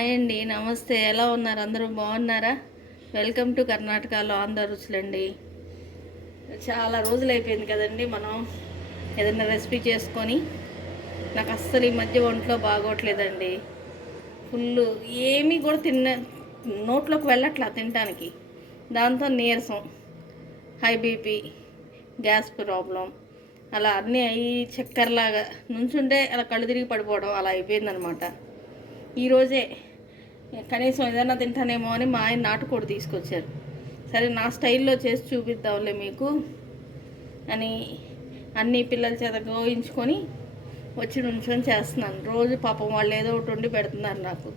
Hi అండి నమస్తే. ఎలా ఉన్నారు? అందరూ బాగున్నారా? వెల్కమ్ టు కర్ణాటకలో ఆంధ్ర రుచులండి చాలా రోజులు అయిపోయింది కదండి మనం ఏదైనా రెసిపీ చేసుకొని. నాకు అస్సలు ఈ మధ్య ఒంట్లో బాగోట్లేదండి. ఫుల్ ఏమీ కూడా తిన్న నోట్లోకి వెళ్ళట్లా తినటానికి. దాంతో నీరసం హై బీపీ గ్యాస్ ప్రాబ్లం అలా అన్నీ అయ్యి చక్కెరలాగా నుంచుంటే అలా కళ్ళు తిరిగి పడిపోవడం అలా అయిపోయిందనమాట. ఈరోజే కనీసం ఏదైనా తింటానేమో అని మా ఆయన నాటుకోడి తీసుకొచ్చారు. సరే నా స్టైల్లో చేసి చూపిద్దాంలే మీకు అని అన్ని పిల్లల చేత గోయించుకొని వచ్చి నుంచొని చేస్తున్నాను. రోజు పాపం వాళ్ళు ఏదో ఒకటి ఉండి పెడుతున్నారు నాకు.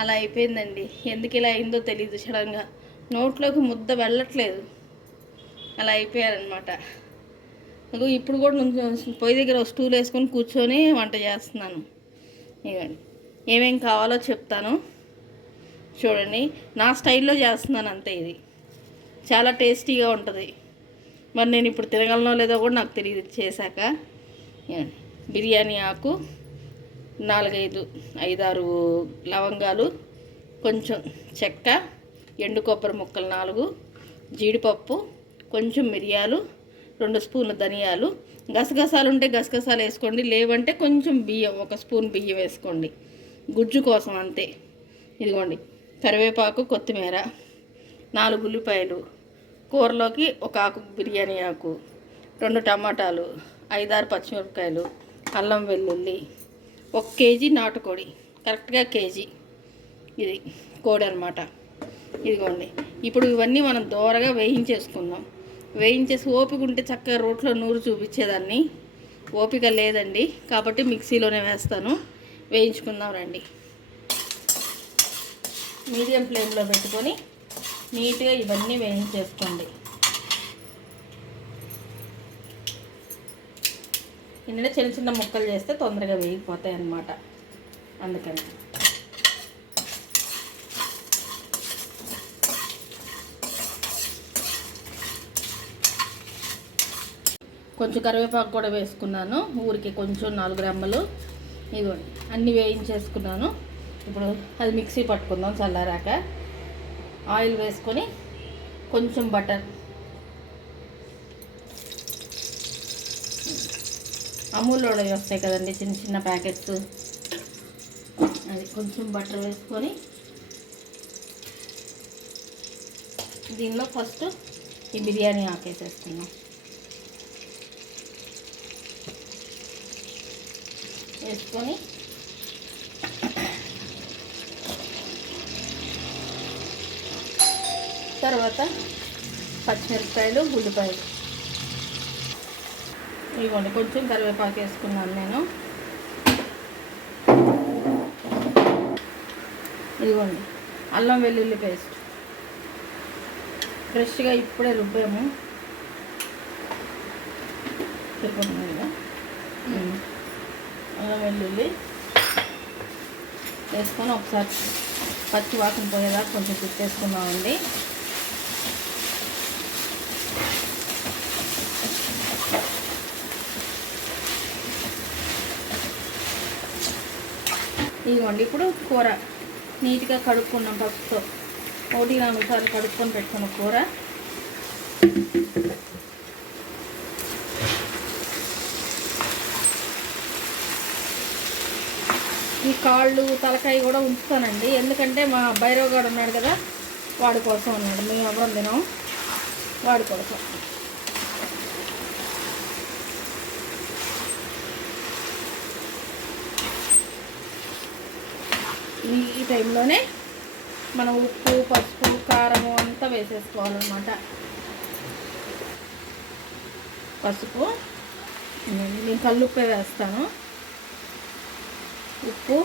అలా అయిపోయిందండి. ఎందుకు ఇలా అయిందో తెలియదు సడన్గా. నోట్లోకి ముద్ద వెళ్ళట్లేదు. అలా అయిపోయారనమాట ఇప్పుడు కూడా పొయ్యి దగ్గర ఒక స్టూల్ వేసుకొని కూర్చొని వంట చేస్తున్నాను. ఇవ్వండి ఏమేం కావాలో చెప్తాను. చూడండి నా స్టైల్లో చేస్తున్నాను అంతే ఇది. చాలా టేస్టీగా ఉంటుంది. మరి నేను ఇప్పుడు తినగలనో లేదో కూడా నాకు తెలియదు చేశాక. బిర్యానీ ఆకు నాలుగైదు ఐదారు లవంగాలు కొంచెం చెక్క ఎండు కొబ్బరి ముక్కలు నాలుగు జీడిపప్పు కొంచెం మిరియాలు రెండు స్పూన్ల ధనియాలు. గసగసాలు ఉంటే గసగసాలు వేసుకోండి లేవంటే కొంచెం బియ్యం ఒక స్పూన్ బియ్యం వేసుకోండి. గుజ్జు కోసం అంతే. ఇదిగోండి కరివేపాకు కొత్తిమీర నాలుగు ఉల్లిపాయలు కూరలోకి ఒక ఆకు బిర్యానీ ఆకు రెండు టమాటాలు ఐదారు పచ్చిమిరపకాయలు అల్లం వెల్లుల్లి ఒక కేజీ నాటుకోడి కరెక్ట్గా కేజీ. ఇది కోడి అనమాట ఇదిగోండి. ఇప్పుడు ఇవన్నీ మనం దోరగా వేయించేసుకుందాం. వేయించేసి ఓపిక ఉంటే చక్కగా రోట్లో నూరు చూపించేదాన్ని. ఓపిక లేదండి. కాబట్టి మిక్సీలోనే వేస్తాను. వేయించుకుందాం రండి. మీడియం ఫ్లేమ్లో పెట్టుకొని నీట్గా ఇవన్నీ వేయించేసుకోండి. ఎందుకంటే చిన్న చిన్న ముక్కలు చేస్తే తొందరగా వేగిపోతాయి అన్నమాట. అందుకని. కొంచెం కరివేపాకు కూడా వేసుకున్నాను. ఊరికి కొంచెం నాలుగు గ్రాములు ఇదిగోండి అన్నీ వేయించేసుకున్నాను. ఇప్పుడు అది మిక్సీ పట్టుకుందాం చల్లారాక ఆయిల్ వేసుకొని కొంచెం బటర్. అమూల్ వస్తాయి కదండి చిన్న చిన్న ప్యాకెట్స్. అది కొంచెం బటర్ వేసుకొని దీనిలో ఫస్ట్ ఈ బిర్యానీ ఆకేసేస్తున్నాం వేసుకొని తర్వాత పచ్చిమిరపకాయలు ఉల్లిపాయలు. ఇవ్వండి కొంచెం కరివేపాకు వేసుకున్నాను నేను. ఇదిగోండి అల్లం వెల్లుల్లి పేస్ట్. ఫ్రెష్గా ఇప్పుడే రుబ్బాము. సరిపోతుంది అల్లం వెల్లుల్లి వేసుకొని ఒకసారి పచ్చి వాసన పోయేదాకా కొంచెం తిప్పేసుకుందామండి. ఇదిగోండి ఇప్పుడు కూర. నీట్గా కడుక్కున్నాం పప్పుతో. ఒకటి నాలుగు సార్లు కడుక్కొని పెట్టుకున్న కూర. ఈ కాళ్ళు తలకాయ కూడా ఉంచుతానండి. ఎందుకంటే మా భైరవ్ గారు ఉన్నాడు కదా వాడి కోసం ఉన్నాడు మేము ఎవరు తినాం వాడి కోసం. ఈ టైంలోనే మనం ఉప్పు పసుపు కారము అంతా వేసేసుకోవాలన్నమాట. పసుపు నేను కల్లుప్పే వేస్తాను. ఉప్పు.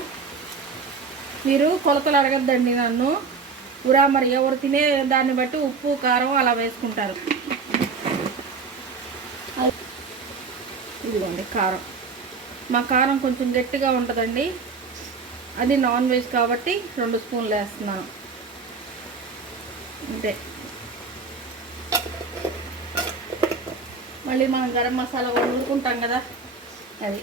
మీరు కొలతలు అడగద్దండి నన్ను. ఉరా మరి ఎవరు తినే దాన్ని బట్టి ఉప్పు కారం అలా వేసుకుంటారు. ఇదిగోండి కారం. మా కారం కొంచెం గట్టిగా ఉంటుందండి. అది నాన్ వెజ్ కాబట్టి రెండు స్పూన్లు వేస్తున్నాను అంతే. మళ్ళీ మనం గరం మసాలా కూడా నూరుకుంటాం కదా అది.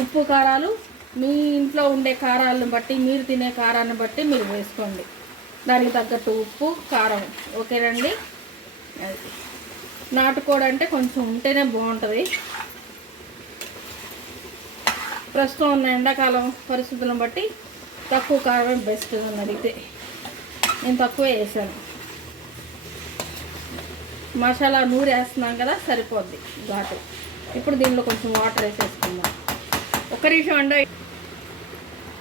ఉప్పు కారాలు మీ ఇంట్లో ఉండే కారాలను బట్టి మీరు తినే కారాన్ని బట్టి మీరు వేసుకోండి. దానికి తగ్గట్టు ఉప్పు కారం. ఓకేనండి? అది. నాటుకోడి అంటే కొంచెం ఉంటేనే బాగుంటుంది. ప్రస్తుతం ఉన్న ఎండాకాలం పరిస్థితులను బట్టి తక్కువ కారం బెస్ట్ అని అడిగితే నేను తక్కువే వేసాను మసాలా నూరు వేస్తున్నాం కదా సరిపోద్ది ఘాటు. ఇప్పుడు దీనిలో కొంచెం వాటర్ వేసేసుకుందాం. ఒక నిమిషం అండి.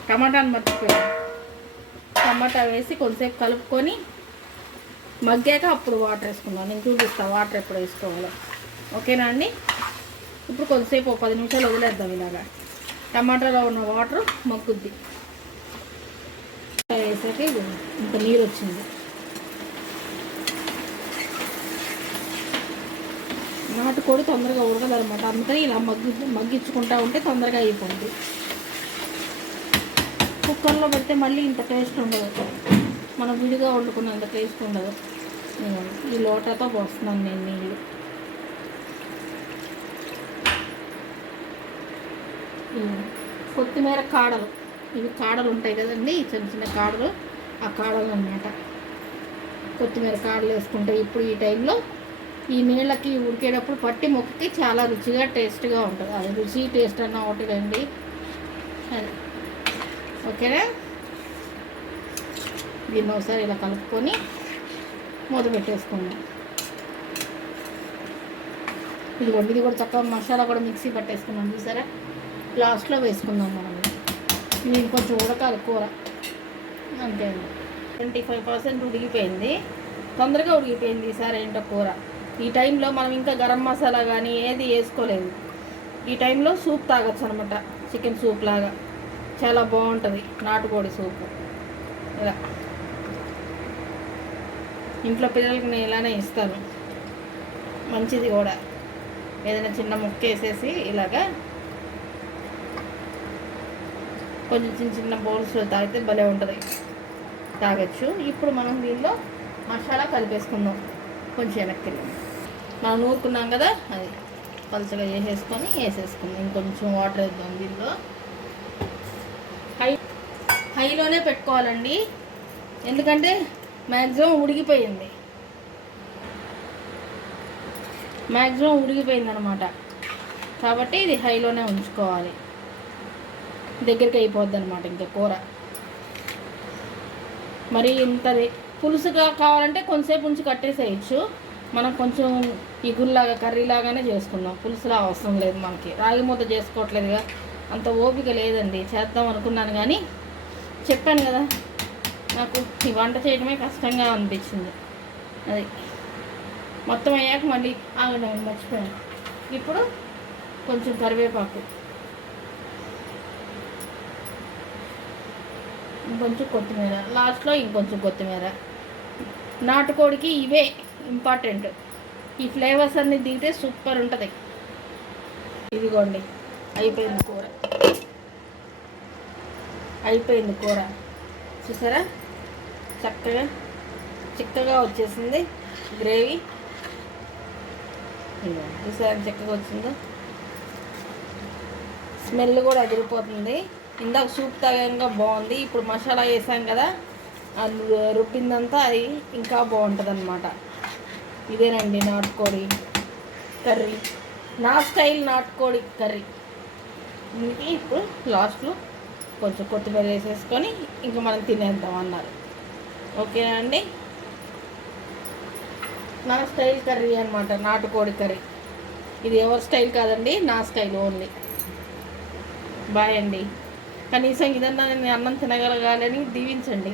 టమాటాను మర్చిపోయాను. టమాటా వేసి కొంతసేపు కలుపుకొని మగ్గాక అప్పుడు వాటర్ వేసుకుందాం. నేను చూపిస్తాను వాటర్ ఎప్పుడు వేసుకోవాలో. ఓకేనా అండి? ఇప్పుడు కొంతసేపు ఒక పది నిమిషాలు వదిలేద్దాం ఇలాగా. టమాటాలో ఉన్న వాటర్ మగ్గుద్ది వేసాక ఇది ఇంత నీరు వచ్చింది నాటుకోడి తొందరగా ఉడకదనమాట అందుకని ఇలా మగ్గి మగ్గించుకుంటా ఉంటే తొందరగా అయిపోతుంది కుక్కర్లో పెడితే మళ్ళీ ఇంత టేస్ట్ ఉండదు. మనం విడిగా వండుకున్నంత టేస్ట్ ఉండదు. ఈ లోటాతో పోస్తున్నాను నేను నీళ్ళు. కొత్తిమీర కాడలు. ఇవి కాడలు ఉంటాయి కదండి చిన్న చిన్న కాడలు. ఆ కాడలు అన్నమాట. కొత్తిమీర కాడలు వేసుకుంటే ఇప్పుడు ఈ టైంలో ఈ నీళ్ళకి ఉడికేటప్పుడు పట్టి మొక్కకి చాలా రుచిగా టేస్ట్గా ఉంటుంది. అది రుచి టేస్ట్ అన్న ఒకటి రండి. ఓకేనా? దీన్ని ఒకసారి ఇలా కలుపుకొని మూత పెట్టేసుకుందాం ఇదిగోండి ఇది కూడా చక్కగా మసాలా కూడా మిక్సీ పట్టేసుకున్నాం చూసారా? లాస్ట్లో వేసుకుందాం మనం. నేను కొంచెం ఉడకాలి కూర. అంతే ట్వంటీ ఫైవ్ పర్సెంట్ ఉడికిపోయింది. తొందరగా ఉడికిపోయింది ఈసారి ఏంటో కూర. ఈ టైంలో మనం ఇంకా గరం మసాలా కానీ ఏది వేసుకోలేదు. ఈ టైంలో సూప్ తాగొచ్చు అనమాట చికెన్ సూప్ లాగా. చాలా బాగుంటుంది నాటుకోడి సూప్. ఇలా. ఇంట్లో పిల్లలకి నేను ఇలానే ఇస్తాను. మంచిది కూడా. ఏదైనా చిన్న ముక్క వేసేసి ఇలాగా కొంచెం చిన్న చిన్న బౌల్స్లో తాగితే భలే ఉంటుంది. తాగొచ్చు. ఇప్పుడు మనం దీనిలో మసాలా కలిపేసుకుందాం. కొంచెం వెనక్కి మనం నూరుకున్నాం కదా? అది పలుచగా వేసేసుకొని వేసేసుకుందాం. ఇంకొంచెం వాటర్ వేద్దాం దీనిలో. హై హైలోనే పెట్టుకోవాలండి. ఎందుకంటే మ్యాక్సిమం ఉడికిపోయింది. మ్యాక్సిమం ఉడికిపోయింది అనమాట కాబట్టి ఇది హైలోనే ఉంచుకోవాలి. దగ్గరికి అయిపోద్ది అనమాట ఇంకా కూర. మరి ఇంతది. పులుసుగా కావాలంటే కొంతసేపు ఉంచి కట్టేసేయచ్చు. మనం కొంచెం ఇగుల్లాగా కర్రీలాగానే చేసుకుందాం. పులుసులా అవసరం లేదు మనకి. రాగి ముద్ద చేసుకోవట్లేదుగా అంత ఓపిక లేదండి. చేద్దాం అనుకున్నాను కానీ చెప్పాను కదా నాకు ఈ వంట చేయడమే కష్టంగా అనిపించింది. అది మొత్తం అయ్యాక మళ్ళీ ఆగడం మర్చిపోయాను. ఇప్పుడు కొంచెం కరివేపాకు. ఇంకొంచెం కొత్తిమీర. లాస్ట్లో ఇంకొంచెం కొత్తిమీర. నాటుకోడికి ఇవే ఇంపార్టెంట్. ఈ ఫ్లేవర్స్ అన్ని దిగితే సూపర్ ఉంటుంది. ఇదిగోండి అయిపోయింది కూర. అయిపోయింది కూర. చూసారా? చక్కగా చిక్కగా వచ్చేసింది గ్రేవీ. చూసారా? చక్కగా వచ్చిందో? స్మెల్ కూడా అదిరిపోతుంది. ఇందాక సూప్ తగ్గంగా బాగుంది. ఇప్పుడు మసాలా వేసాం కదా రుబ్బిందంతా అది ఇంకా బాగుంటుంది అనమాట ఇదేనండి నాటుకోడి కర్రీ. నా స్టైల్ నాటుకోడి కర్రీ. ఇంకే ఇప్పుడు లాస్ట్లో కొంచెం కొత్తిమీర వేసేసుకొని ఇంకా మనం తినేద్దాం అన్నారు. ఓకేనా అండి? నా స్టైల్ కర్రీ అనమాట నాటుకోడి కర్రీ. ఇది ఎవరి స్టైల్ కాదండి నా స్టైల్ ఓన్లీ. బాయ్ అండి. కనీసం ఇదన్నా నేను అన్నం తినగలగాలని దీవించండి.